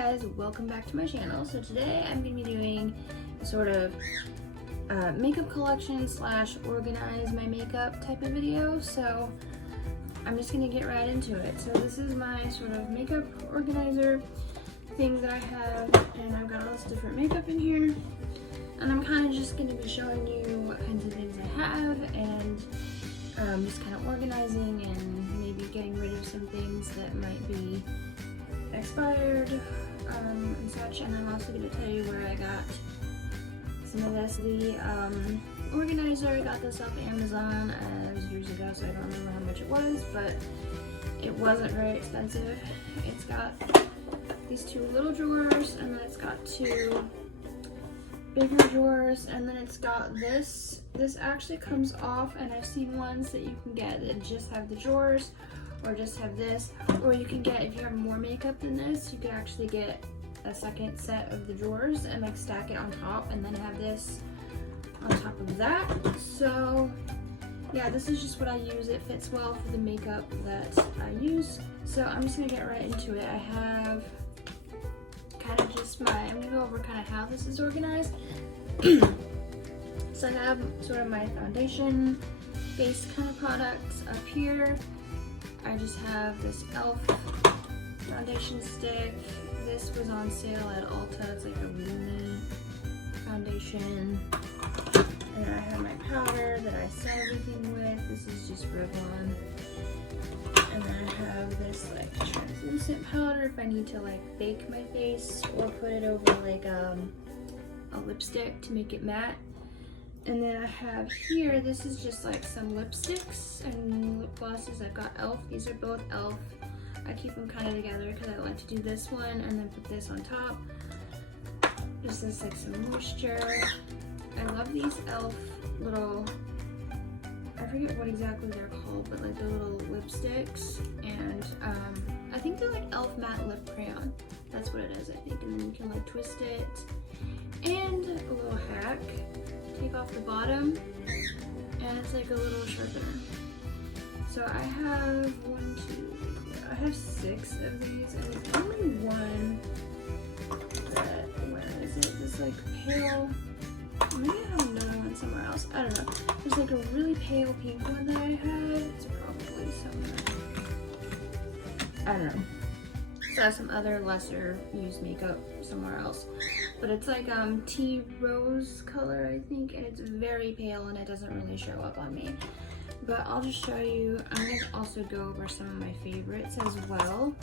guys, welcome back to my channel. So today I'm going to be doing a sort of makeup collection slash organize my makeup type of video. So I'm just going to get right into it. So this is my sort of makeup organizer thing that I have, and I've got all this different makeup in here. And I'm kind of just going to be showing you what kinds of things I have and just kind of organizing and maybe getting rid of some things that might be expired and such. And I'm also going to tell you where I got some of this. The organizer, I got this off Amazon years ago, so I don't remember how much it was, but it wasn't very expensive. It's got these two little drawers, and then it's got two bigger drawers, and then it's got this. This actually comes off, and I've seen ones that you can get that just have the drawers or just have this, or you can get, if you have more makeup than this, you could actually get a second set of the drawers and like stack it on top and then have this on top of that. So yeah, this is just what I use. It fits well for the makeup that I use. So I'm just gonna get right into it. I have kind of just I'm gonna go over kind of how this is organized. So I have sort of my foundation based kind of products up here. I just have this e.l.f. foundation stick. This was on sale at Ulta. It's like a Luna foundation. And I have my powder that I set everything with. This is just Revlon. And then I have this like translucent powder if I need to like bake my face or put it over like a lipstick to make it matte. And then I have here, this is just like some lipsticks and lip glosses. I've got e.l.f. These are both e.l.f. I keep them kind of together because I like to do this one and then put this on top. This is like some moisture. I love these e.l.f. little, I forget what exactly they're called, but like the little lipsticks. And I think they're like e.l.f. matte lip crayon. That's what it is, I think. And then you can like twist it. And a little hack. Take off the bottom, and it's like a little sharpener. So I have I have 6 of these, and there's only one that, where is it? This like pale, maybe I have another one somewhere else. I don't know. There's like a really pale pink one that I have. It's probably somewhere. I don't know. So I have some other lesser used makeup somewhere else. But it's like tea rose color, I think, and it's very pale and it doesn't really show up on me. But I'll just show you. I'm going to also go over some of my favorites as well.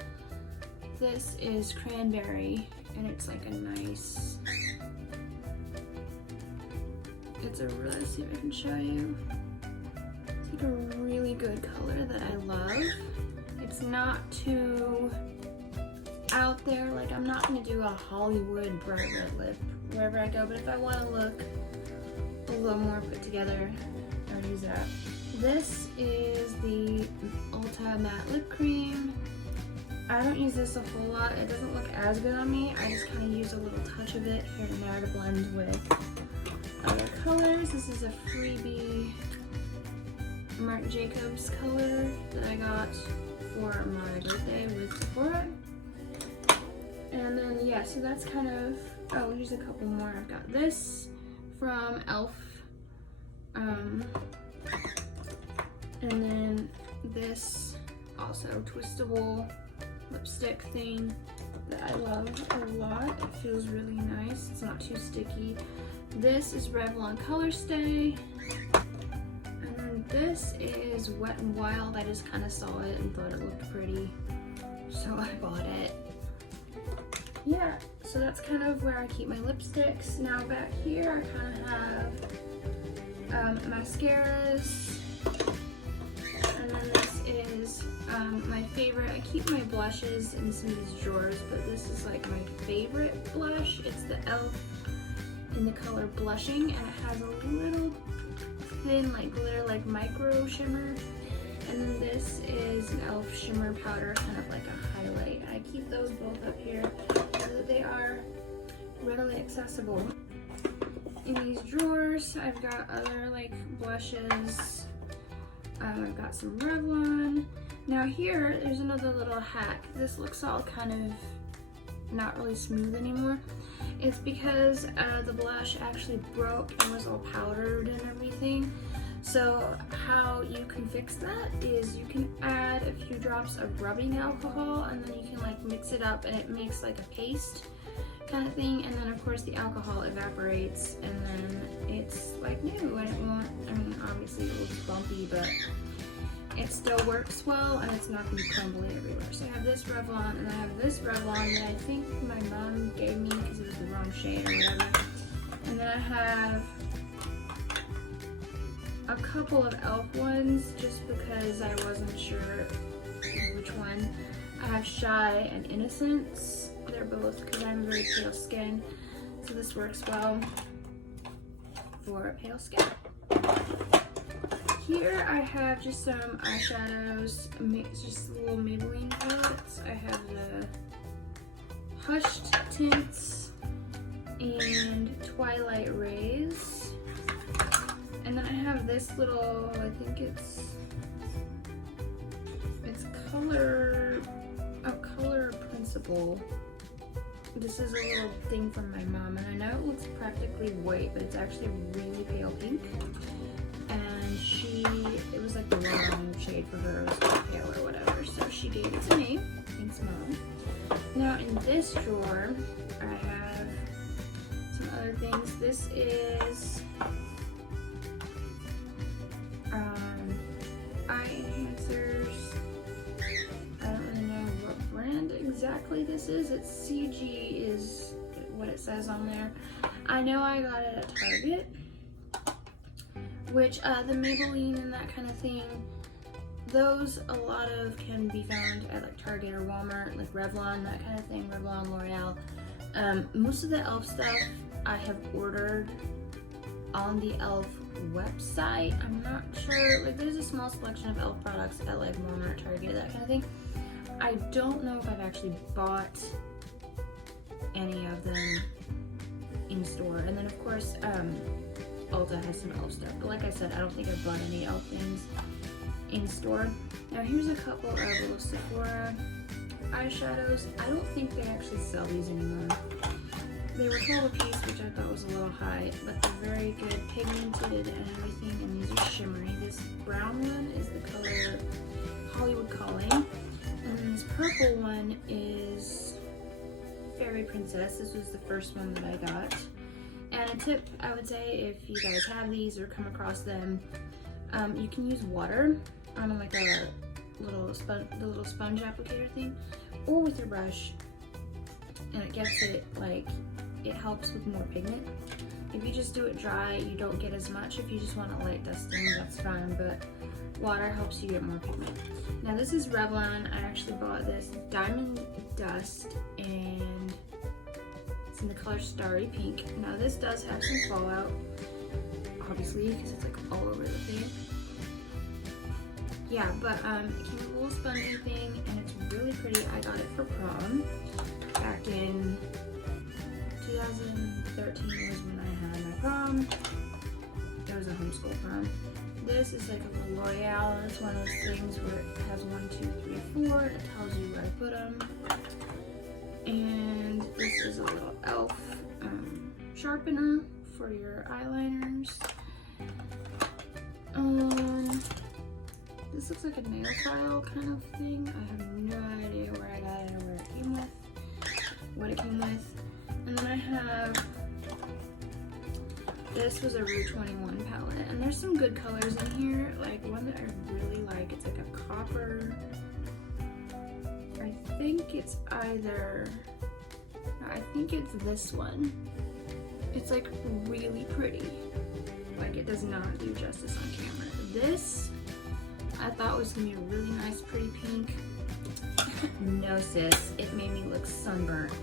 This is cranberry, and it's like a nice, let's see if I can show you. It's like a really good color that I love. It's not too out there, like I'm not gonna do a Hollywood bright red lip wherever I go, but if I want to look a little more put together, I'll use that. This is the Ulta matte lip cream. I don't use this a whole lot. It doesn't look as good on me. I just kind of use a little touch of it here and there to blend with other colors. This is a freebie Marc Jacobs color that I got for my birthday with Sephora. And then, yeah, so that's kind of, oh, here's a couple more. I've got this from e.l.f. And then this also twistable lipstick thing that I love a lot. It feels really nice. It's not too sticky. This is Revlon Color Stay. And then this is Wet n Wild. I just kind of saw it and thought it looked pretty, so I bought it. Yeah, so that's kind of where I keep my lipsticks. Now back here I kind of have mascaras, and then this is my favorite. I keep my blushes in some of these drawers, but this is like my favorite blush. It's the e.l.f. in the color Blushing, and it has a little thin like glitter like micro shimmer. And then this is an e.l.f. shimmer powder, kind of like a highlight. I keep those both up here so that they are readily accessible. In these drawers, I've got other like blushes. I've got some Revlon. Now here, there's another little hack. This looks all kind of not really smooth anymore. It's because the blush actually broke and was all powdered and everything. So how you can fix that is you can add a few drops of rubbing alcohol, and then you can like mix it up and it makes like a paste kind of thing, and then of course the alcohol evaporates and then it's like new, and it won't, I mean obviously it looks bumpy, but it still works well and it's not going to be crumbly everywhere. So I have this Revlon, and I have this Revlon that I think my mom gave me because it was the wrong shade or whatever. And then I have a couple of e.l.f. ones just because I wasn't sure which one. I have Shy and Innocence. They're both because I'm very pale skin, so this works well for pale skin. Here I have just some eyeshadows, just little Maybelline palettes. I have the Hushed Tints and Twilight Rays. And then I have this little, I think it's color principle. This is a little thing from my mom, and I know it looks practically white, but it's actually really pale pink. And it was like the wrong shade for her, it was too pale or whatever, so she gave it to me. Thanks, Mom. Now in this drawer, I have some other things. This is eye enhancers. I don't really know what brand exactly this is. It's CG is what it says on there. I know I got it at Target, which the Maybelline and that kind of thing, those a lot of can be found at like Target or Walmart, like Revlon, that kind of thing, Revlon, L'Oreal. Most of the e.l.f. stuff I have ordered on the e.l.f. website. I'm not sure, like there's a small selection of e.l.f. products at like Walmart, Target, that kind of thing. I don't know if I've actually bought any of them in store. And then of course, Ulta has some e.l.f. stuff, but like I said, I don't think I've bought any e.l.f. things in store. Now here's a couple of little Sephora eyeshadows. I don't think they actually sell these anymore. They were 12 a piece, which I thought was a little high, but they're very good, pigmented and everything, and these are shimmery. This brown one is the color Hollywood Calling, and then this purple one is Fairy Princess. This was the first one that I got. And a tip I would say, if you guys have these or come across them, you can use water on like a little sponge applicator thing, or with your brush, and it gets it like, it helps with more pigment. If you just do it dry, you don't get as much. If you just want a light dusting, that's fine, but water helps you get more pigment. Now this is Revlon. I actually bought this Diamond Dust, and it's in the color Starry Pink. Now this does have some fallout, obviously, because it's like all over the thing. Yeah, but it came with a little spongy thing, and it's really pretty. I got it for prom back in 2013 was when I had my prom. It was a homeschool prom. This is like a L'Oreal. It's one of those things where it has 1, 2, 3, 4. It tells you where to put them. And this is a little e.l.f. Sharpener for your eyeliners. This looks like a nail file kind of thing. I have no idea where I got it or where it came with, what it came with. And then I have, this was a Rue 21 palette, and there's some good colors in here. Like one that I really like, it's like a copper, I think it's either, no, I think it's this one. It's like really pretty. Like it does not do justice on camera. This, I thought was gonna be a really nice pretty pink. No sis, it made me look sunburnt.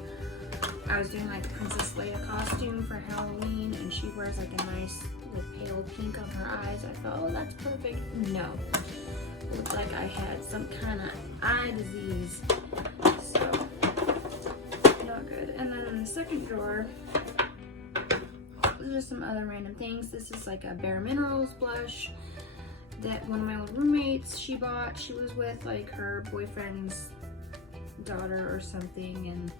I was doing like a Princess Leia costume for Halloween, and she wears like a nice like pale pink on her eyes. I thought, oh, that's perfect. No, it looked like I had some kind of eye disease, so not good. And then in the second drawer, there's some other random things. This is like a Bare Minerals blush that one of my old roommates, she bought. She was with like her boyfriend's daughter or something, and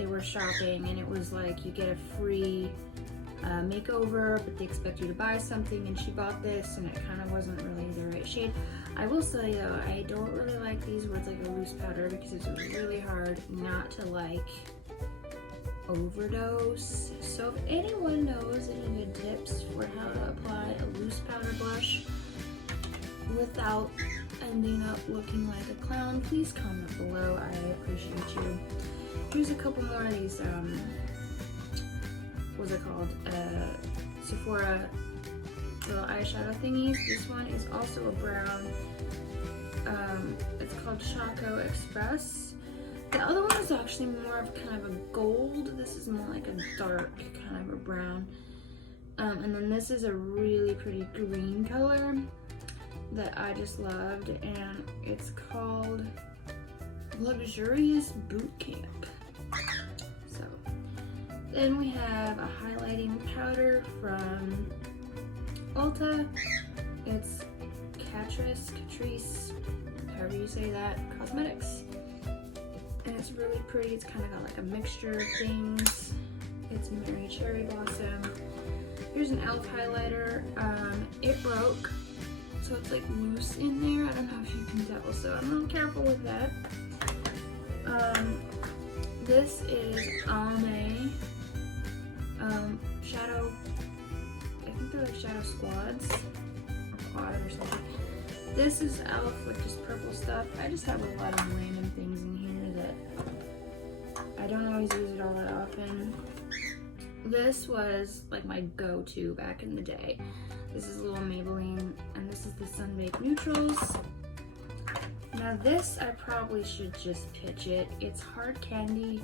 they were shopping, and it was like you get a free makeover, but they expect you to buy something, and she bought this and it kind of wasn't really the right shade. I will say though, I don't really like these where it's like a loose powder, because it's really hard not to like overdose. So if anyone knows any good tips for how to apply a loose powder blush without ending up looking like a clown, please comment below. I appreciate you. Here's a couple more of these, what's it called? Sephora little eyeshadow thingies. This one is also a brown. It's called Choco Express. The other one is actually more of kind of a gold. This is more like a dark kind of a brown. And then this is a really pretty green color that I just loved, and it's called Luxurious Boot Camp. So then we have a highlighting powder from Ulta. It's Catrice, however you say that, Cosmetics. And it's really pretty. It's kind of got like a mixture of things. It's Mary Cherry Blossom. Here's an e.l.f. highlighter. It broke, so it's like loose in there. I don't know if you can tell, so I'm real careful with that. This is Almay shadow, I think they're like shadow squads, or quad or something. This is e.l.f. with just purple stuff. I just have a lot of random things in here that I don't always use it all that often. This was like my go-to back in the day. This is a little Maybelline, and this is the Sunbaked Neutrals. Now this, I probably should just pitch it. It's hard candy,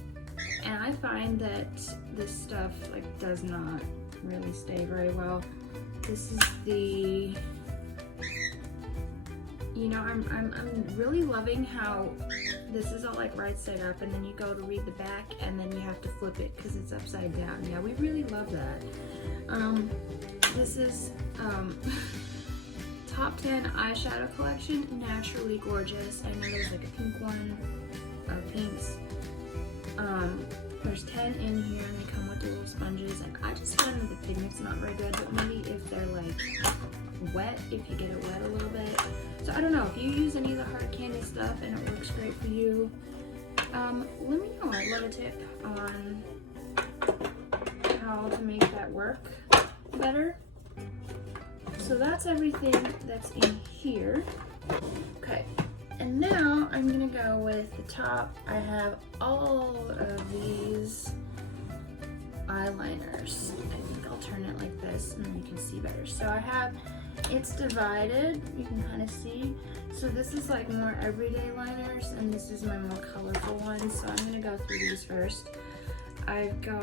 and I find that this stuff like does not really stay very well. This is the, you know, I'm really loving how this is all like right side up, and then you go to read the back, and then you have to flip it because it's upside down. Yeah, we really love that. This is Top 10 eyeshadow collection, Naturally Gorgeous. I know there's like a pink one, pinks. There's 10 in here, and they come with the little sponges, and I just find that the pigment's not very good, but maybe if they're like wet, if you get it wet a little bit. So I don't know, if you use any of the hard candy stuff and it works great for you, let me know. I'd love a tip on how to make that work better. So that's everything that's in here. Okay, and now I'm gonna go with the top. I have all of these eyeliners. I think I'll turn it like this and then you can see better. So I have, it's divided, you can kind of see. So this is like more everyday liners, and this is my more colorful one. So I'm gonna go through these first. I've got,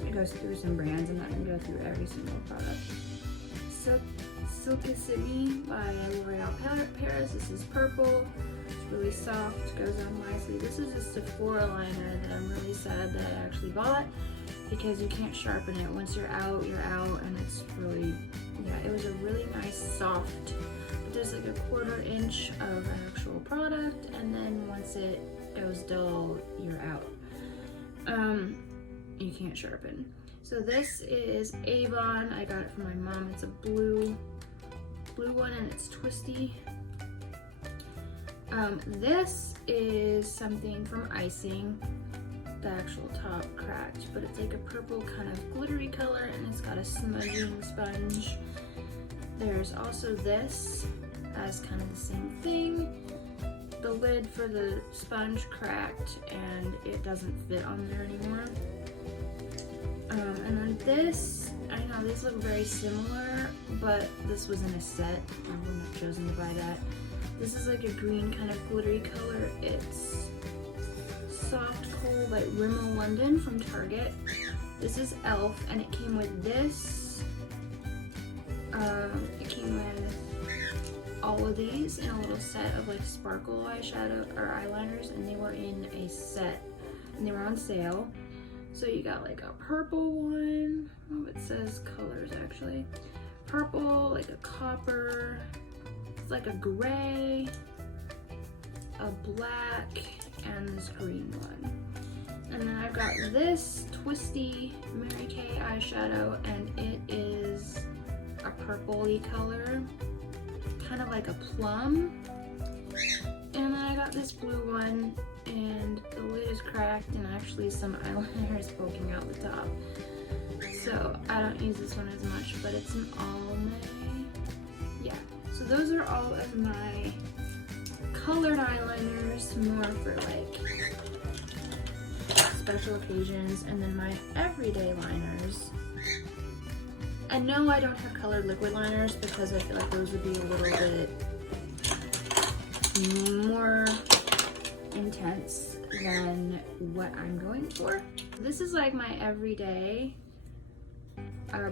I'm gonna go through some brands. I'm not gonna go through every single product. Silkissimi by L'Oreal Paris. This is purple. It's really soft, goes on nicely. This is a Sephora liner that I'm really sad that I actually bought, because you can't sharpen it. Once you're out, and it's really, yeah, it was a really nice soft, but there's like a 1/4 inch of actual product, and then once it goes dull, you're out. You can't sharpen. So this is Avon. I got it from my mom. It's a blue one, and it's twisty. This is something from Icing. The actual top cracked, but it's like a purple kind of glittery color, and it's got a smudging sponge. There's also this as kind of the same thing. The lid for the sponge cracked, and it doesn't fit on there anymore. And then this, I know these look very similar, but this was in a set. I wouldn't have chosen to buy that. This is like a green kind of glittery color. It's Soft Coal by Rimmel London from Target. This is e.l.f. and it came with this. It came with all of these in a little set of like sparkle eyeshadow or eyeliners, and they were in a set and they were on sale. So you got like a purple one. Oh, it says colors actually. Purple, like a copper, it's like a gray, a black, and this green one. And then I've got this twisty Mary Kay eyeshadow, and it is a purpley color, kind of like a plum. And then I got this blue one, and the lid is cracked, and actually some eyeliner is poking out the top. So I don't use this one as much, but it's an almond. Yeah, so those are all of my colored eyeliners, more for like special occasions. And then my everyday liners. And no, I don't have colored liquid liners because I feel like those would be a little bit more intense than what I'm going for. This is like my everyday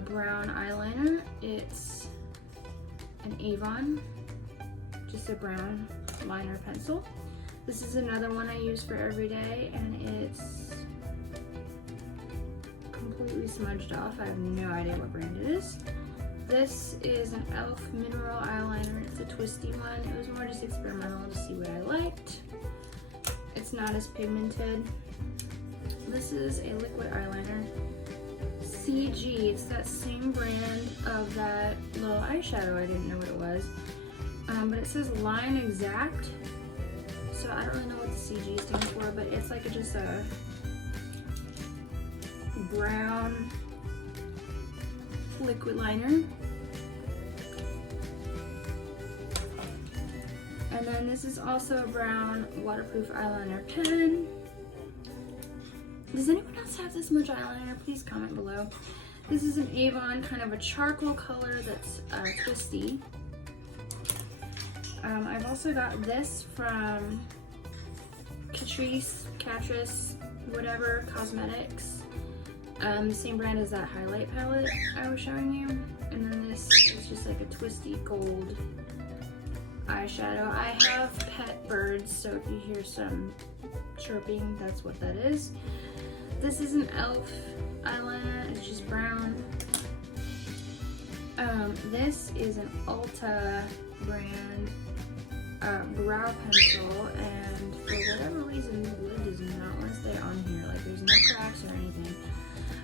brown eyeliner. It's an Avon, just a brown liner pencil. This is another one I use for everyday, and it's completely smudged off. I have no idea what brand it is. This is an e.l.f. mineral eyeliner. It's a twisty one. It was more just experimental to see what I liked. It's not as pigmented. This is a liquid eyeliner. CG, it's that same brand of that little eyeshadow. I didn't know what it was. But it says Line Exact. So I don't really know what the CG stands for, but it's like just a brown liquid liner. And then this is also a brown waterproof eyeliner pen. Does anyone else have this much eyeliner? Please comment below. This is an Avon, kind of a charcoal color that's twisty. I've also got this from Catrice, whatever, Cosmetics. The same brand as that highlight palette I was showing you. And then this is just like a twisty gold eyeshadow. I have pet birds, so if you hear some chirping, that's what that is. This is an e.l.f. eyeliner, it's just brown. This is an Ulta brand brow pencil, and for whatever reason the lid does not want to stay on here. Like there's no cracks or anything.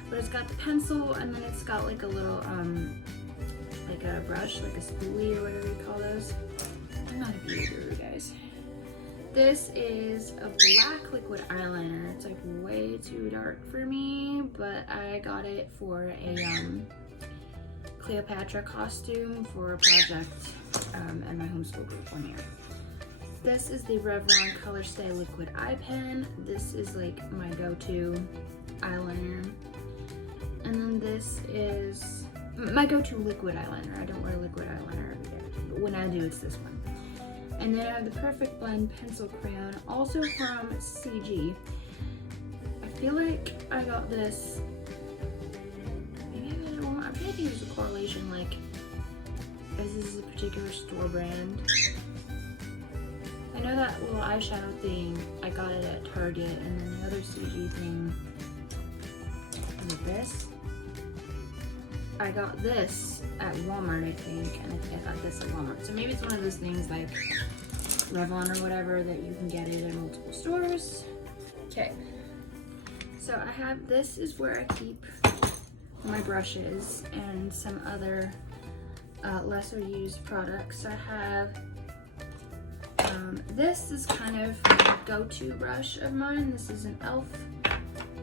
But it's got the pencil, and then it's got like a little like a brush, like a spoolie or whatever you call those. I'm not a beauty guru, guys. This is a black liquid eyeliner. It's like way too dark for me, but I got it for a Cleopatra costume for a project at my homeschool group one year. This is the Revlon Color Stay Liquid Eye Pen. This is like my go-to eyeliner. And then this is my go-to liquid eyeliner. I don't wear liquid eyeliner every day, but when I do, it's this one. And then I have the Perfect Blend Pencil Crayon, also from CG. I feel like I got this, maybe I got it wrong. I feel like there's a correlation, like, this is a particular store brand. I know that little eyeshadow thing, I got it at Target, and then the other CG thing, is this. I got this at Walmart, I think, and I think I got this at Walmart. So maybe it's one of those things like Revlon or whatever that you can get it in multiple stores. Okay, so I have, this is where I keep my brushes and some other lesser used products. I have, this is kind of a go-to brush of mine. This is an e.l.f.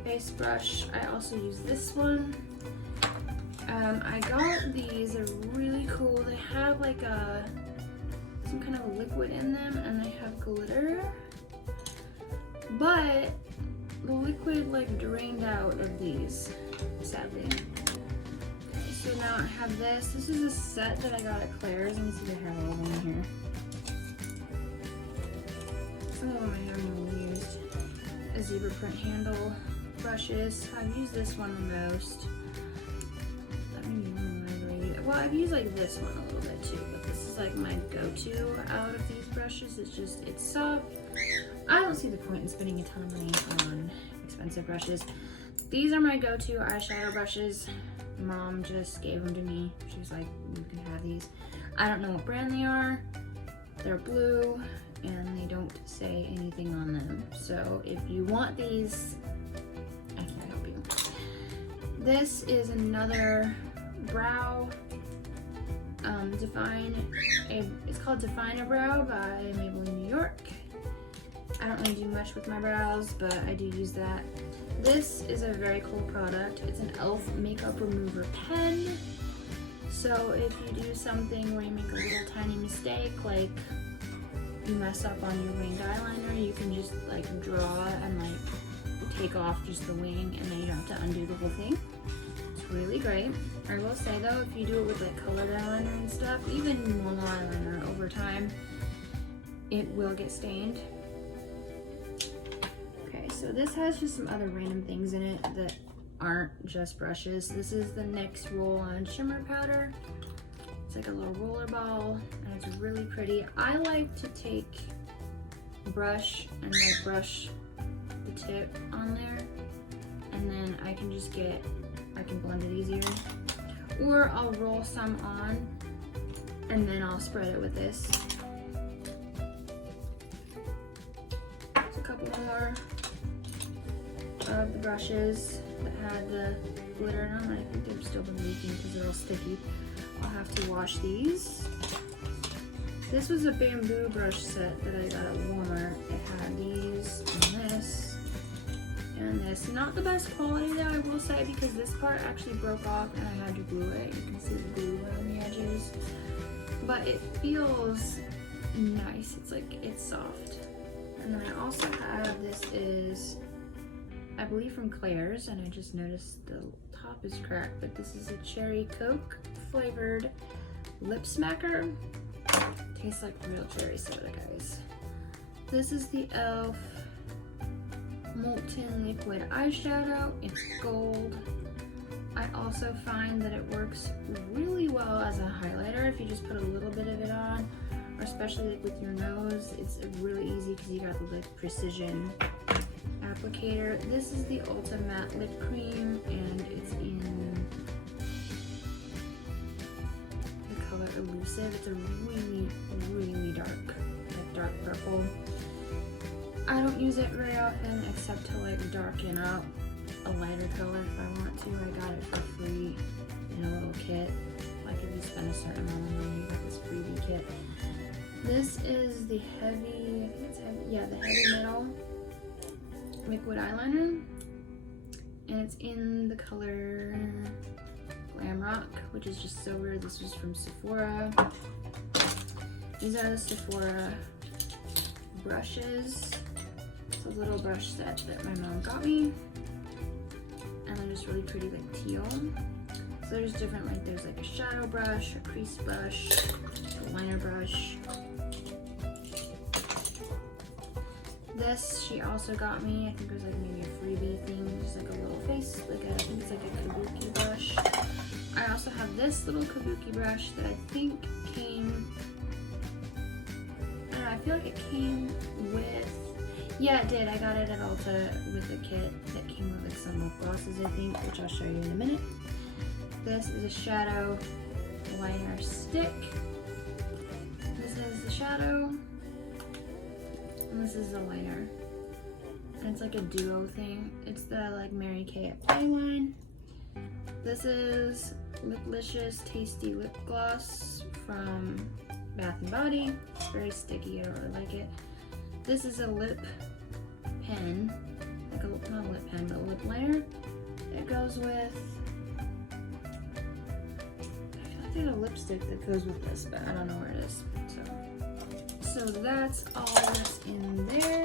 base brush. I also use this one. I got these, they're really cool. They have like some kind of liquid in them, and they have glitter, but the liquid like drained out of these, sadly. Okay, so now I have this. This is a set that I got at Claire's. Let me see if I have all of them here. Some of them I haven't really used. A zebra print handle brushes. I've used this one the most. Well, I've used like this one a little bit too, but this is like my go-to out of these brushes. It's just, it's soft. I don't see the point in spending a ton of money on expensive brushes. These are my go-to eyeshadow brushes. Mom just gave them to me. She was like, you can have these. I don't know what brand they are. They're blue, and they don't say anything on them. So if you want these, I can help you. This is another brow it's called Define a Brow by Maybelline New York. I don't really do much with my brows, but I do use that. This is a very cool product. It's an e.l.f. makeup remover pen. So if you do something where you make a little tiny mistake, like you mess up on your winged eyeliner, you can just like draw and like take off just the wing, and then you don't have to undo the whole thing. It's really great. I will say though, if you do it with like colored eyeliner and stuff, even normal eyeliner, over time it will get stained. Okay, so this has just some other random things in it that aren't just brushes. This is the NYX roll-on shimmer powder. It's like a little roller ball, and it's really pretty. I like to take a brush and like brush the tip on there, and then I can blend it easier. Or I'll roll some on, and then I'll spread it with this. There's a couple more of the brushes that had the glitter in them. I think they've still been leaking because they're all sticky. I'll have to wash these. This was a bamboo brush set that I got at Walmart. It had these and this and this. Not the best quality though, I will say, because this part actually broke off and I had to glue it. You can see the glue around the edges. But it feels nice. It's like, it's soft. And then I also have, this is, I believe from Claire's, and I just noticed the top is cracked, but this is a cherry Coke flavored lip smacker. Tastes like real cherry soda, guys. This is the e.l.f. Molten Liquid Eyeshadow. It's gold. I also find that it works really well as a highlighter if you just put a little bit of it on, or especially like with your nose. It's really easy because you got the like precision applicator. This is the Ulta Matte Lip Cream, and it's in the color Elusive. It's a really, really dark, like dark purple. I don't use it very often except to like darken up a lighter color if I want to. I got it for free in a little kit. Like if you spend a certain amount of money, you get this freebie kit. This is the heavy, I think it's heavy, yeah, the Heavy Metal liquid eyeliner, and it's in the color Glam Rock, which is just silver. This was from Sephora. These are the Sephora brushes. It's a little brush set that my mom got me, and they're just really pretty, like teal. So there's different, like there's like a shadow brush, a crease brush, a liner brush. This she also got me, I think it was like maybe a freebie thing, just like a little face, like I think it's like a kabuki brush. I also have this little kabuki brush that I think came, I don't know, I feel like it came with, yeah it did, I got it at Ulta with a kit that came with like some lip glosses I think, which I'll show you in a minute. This is a shadow liner stick. This is the shadow. And this is the liner. And it's like a duo thing. It's the like Mary Kay at Play line. This is Liplicious Tasty Lip Gloss from Bath & Body. It's very sticky, I don't really like it. This is a lip pen. Like a, not a lip pen, but a lip liner. It goes with, I feel like there's a lipstick that goes with this, but I don't know where it is. So that's all that's in there.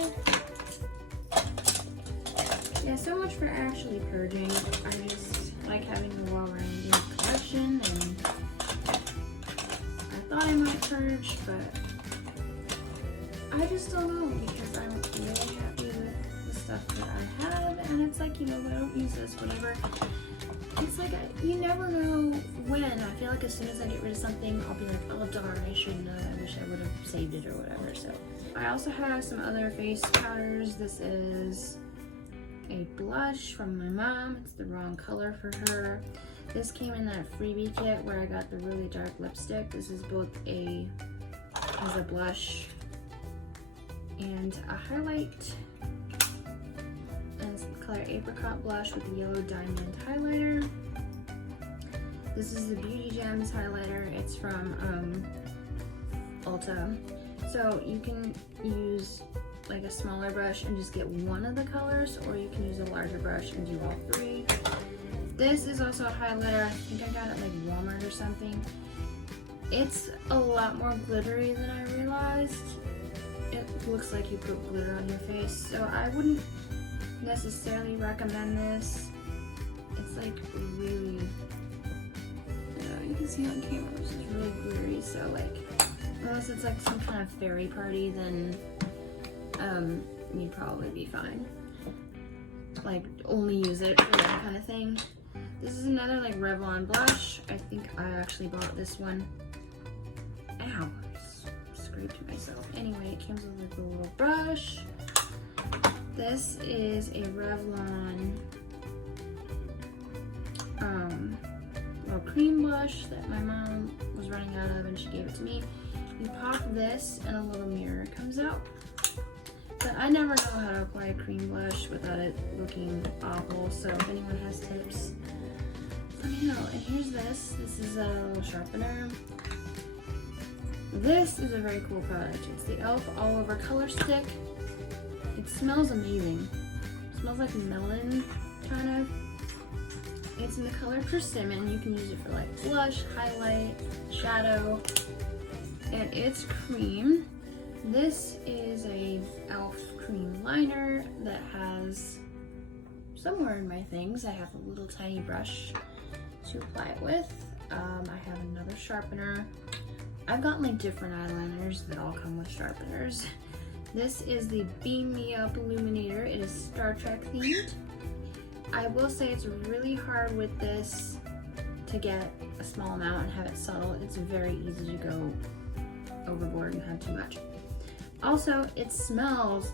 Yeah, so much for actually purging. I just like having a well-rounded collection, and I thought I might purge, but I just don't know, because I'm really happy with the stuff that I have, and it's like, you know, I don't use this, whatever. It's like, you never know when. I feel like as soon as I get rid of something, I'll be like, oh darn, I shouldn't have. I wish I would have saved it or whatever. So I also have some other face powders. This is a blush from my mom. It's the wrong color for her. This came in that freebie kit where I got the really dark lipstick. This is both as a blush and a highlight. And it's the color Apricot Blush with the yellow diamond highlighter. This is the Beauty Gems highlighter. It's from Ulta. So you can use like a smaller brush and just get one of the colors, or you can use a larger brush and do all three. This is also a highlighter. I think I got it like Walmart or something. It's a lot more glittery than I realized. It looks like you put glitter on your face, so I wouldn't necessarily recommend this. It's like really, you can see on camera, this is really glittery, so like, unless it's like some kind of fairy party, then you'd probably be fine. Like, only use it for that kind of thing. This is another like Revlon blush. I think I actually bought this one. Ow, I scraped myself. Anyway, it comes with like a little brush. This is a Revlon little cream blush that my mom was running out of and she gave it to me. You pop this and a little mirror comes out. But I never know how to apply a cream blush without it looking awful, so if anyone has tips, let me know. And here's this. This is a little sharpener. This is a very cool product. It's the e.l.f. All Over Color Stick. It smells amazing. It smells like melon, kind of. It's in the color Persimmon. You can use it for like blush, highlight, shadow, and it's cream. This is a e.l.f. cream liner that has, somewhere in my things, I have a little tiny brush to apply it with. I have another sharpener. I've gotten like different eyeliners that all come with sharpeners. This is the Beam Me Up Illuminator. It is Star Trek themed. I will say it's really hard with this to get a small amount and have it subtle. It's very easy to go overboard and have too much. Also, it smells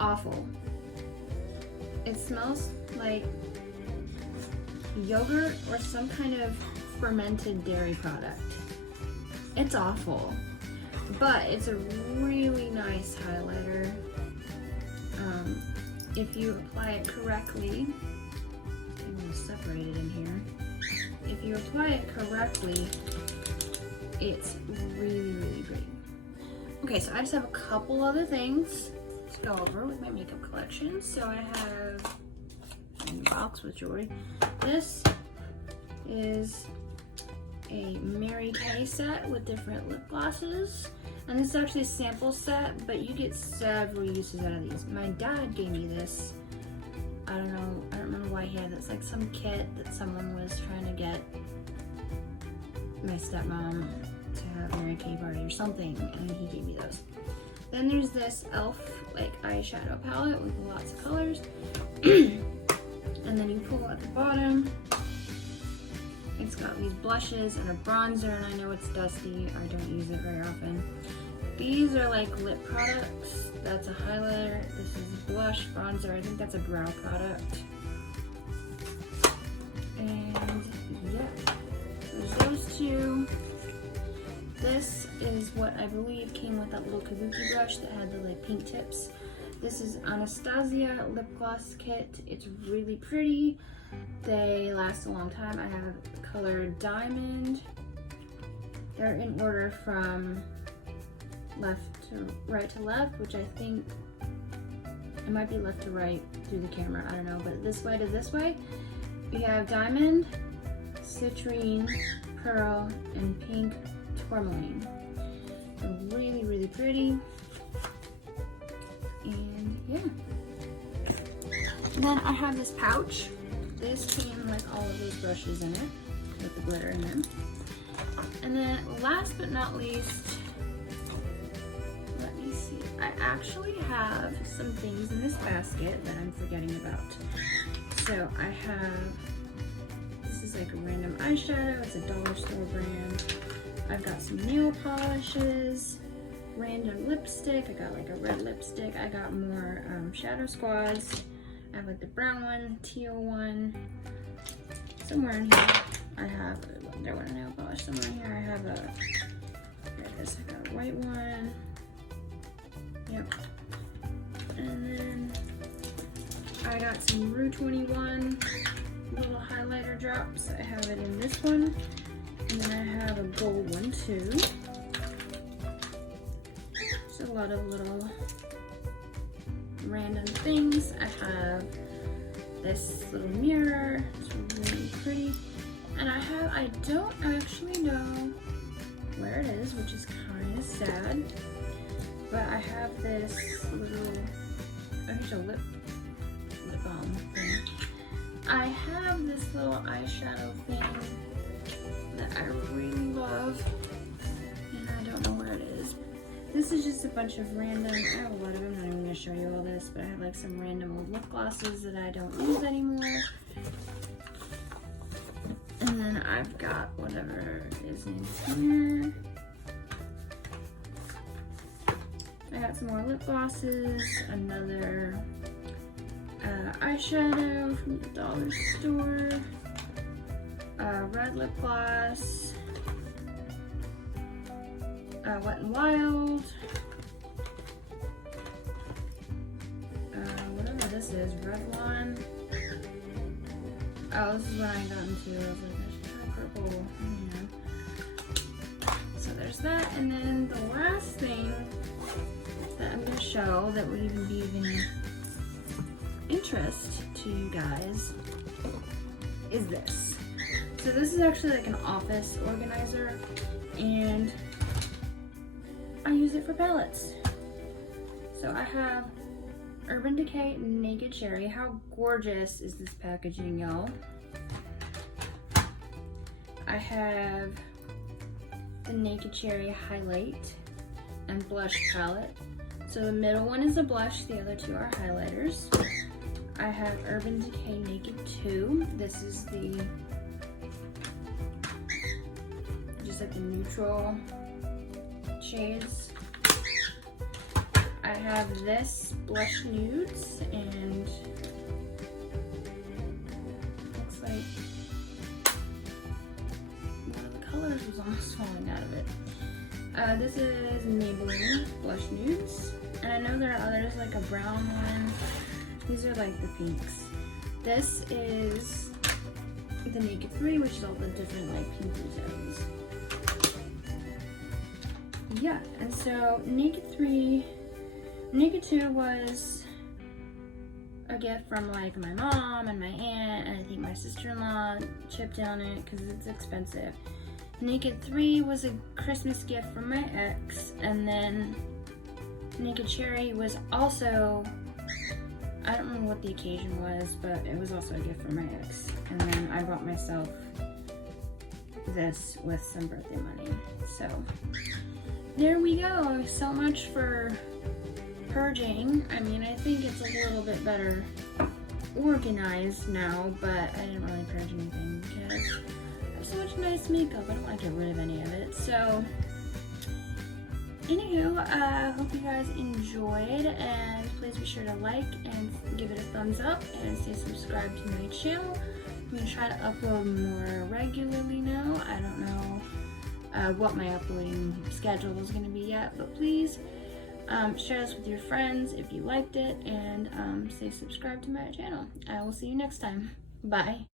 awful. It smells like yogurt or some kind of fermented dairy product. It's awful, but it's a really nice highlighter. If you apply it correctly, I'm going to separate it in here. If you apply it correctly, it's really, really pretty. Okay, so I just have a couple other things to go over with my makeup collection. So I have a box with jewelry. This is a Mary Kay set with different lip glosses. And this is actually a sample set, but you get several uses out of these. My dad gave me this. I don't remember why he had this. Like some kit that someone was trying to get my stepmom to have Mary Kay party or something, and he gave me those. Then there's this e.l.f. like eyeshadow palette with lots of colors. And then you pull at the bottom. It's got these blushes and a bronzer, and I know it's dusty. I don't use it very often. These are like lip products. That's a highlighter. This is blush, bronzer. I think that's a brow product. And yeah, there's those two. This is what I believe came with that little kabuki brush that had the like pink tips. This is Anastasia lip gloss kit. It's really pretty. They last a long time. I have the color Diamond. They're in order from right to left, which I think it might be left to right through the camera. I don't know, but this way to this way. We have Diamond, Citrine, Pearl, and Pink Tourmaline. They're really, really pretty. And yeah. And then I have this pouch. This came with all of those brushes in it, with the glitter in them. And then last but not least, let me see. I actually have some things in this basket that I'm forgetting about. So I have, this is like a random eyeshadow. It's a dollar store brand. I've got some nail polishes, random lipstick. I got like a red lipstick. I got more shadow squads. I have like the brown one, teal one. Somewhere in here, I have there one nail polish. Somewhere in here, I have a. Here it is. I got a white one. Yep. And then I got some Rue 21 little highlighter drops. I have it in this one. And then I have a gold one too. Just a lot of little random things. I have this little mirror. It's really pretty. And I don't actually know where it is, which is kind of sad. But I have this little, here's a lip balm thing. I have this little eyeshadow thing that I really love, and I don't know where it is. This is just a bunch of random, I have a lot of them, I'm not even going to show you all this, but I have like some random old lip glosses that I don't use anymore. And then I've got whatever is in here. I got some more lip glosses, another eyeshadow from the dollar store, red lip gloss, Wet n Wild, whatever this is, Revlon. Oh, this is what I got into. I was like, I should try purple. Yeah. So there's that, and then the last thing that I'm gonna show that would even be of any interest to you guys is this. So this is actually like an office organizer, and I use it for palettes. So I have Urban Decay Naked Cherry. How gorgeous is this packaging, y'all? I have the Naked Cherry Highlight and Blush Palette. So the middle one is a blush, the other two are highlighters. I have Urban Decay Naked 2. This is the, just like the neutral shades. I have this Blush Nudes, and looks like one of the colors was almost falling out of it. This is Maybelline Blush Nudes, and I know there are others like a brown one. These are like the pinks. This is the Naked 3, which is all the different like pinky tones. Yeah, and so Naked 3, Naked 2 was a gift from like my mom and my aunt, and I think my sister-in-law chipped in on it because it's expensive. Naked 3 was a Christmas gift from my ex, and then Naked Cherry was also, I don't remember what the occasion was, but it was also a gift from my ex. And then I bought myself this with some birthday money. So there we go. So much for purging. I mean, I think it's a little bit better organized now, but I didn't really purge anything because I have so much nice makeup. I don't want to get rid of any of it. So anywho, hope you guys enjoyed, and please be sure to like and give it a thumbs up and stay subscribed to my channel. I'm going to try to upload more regularly now. I don't know what my uploading schedule is going to be yet, but please share this with your friends if you liked it, and stay subscribed to my channel. I will see you next time. Bye.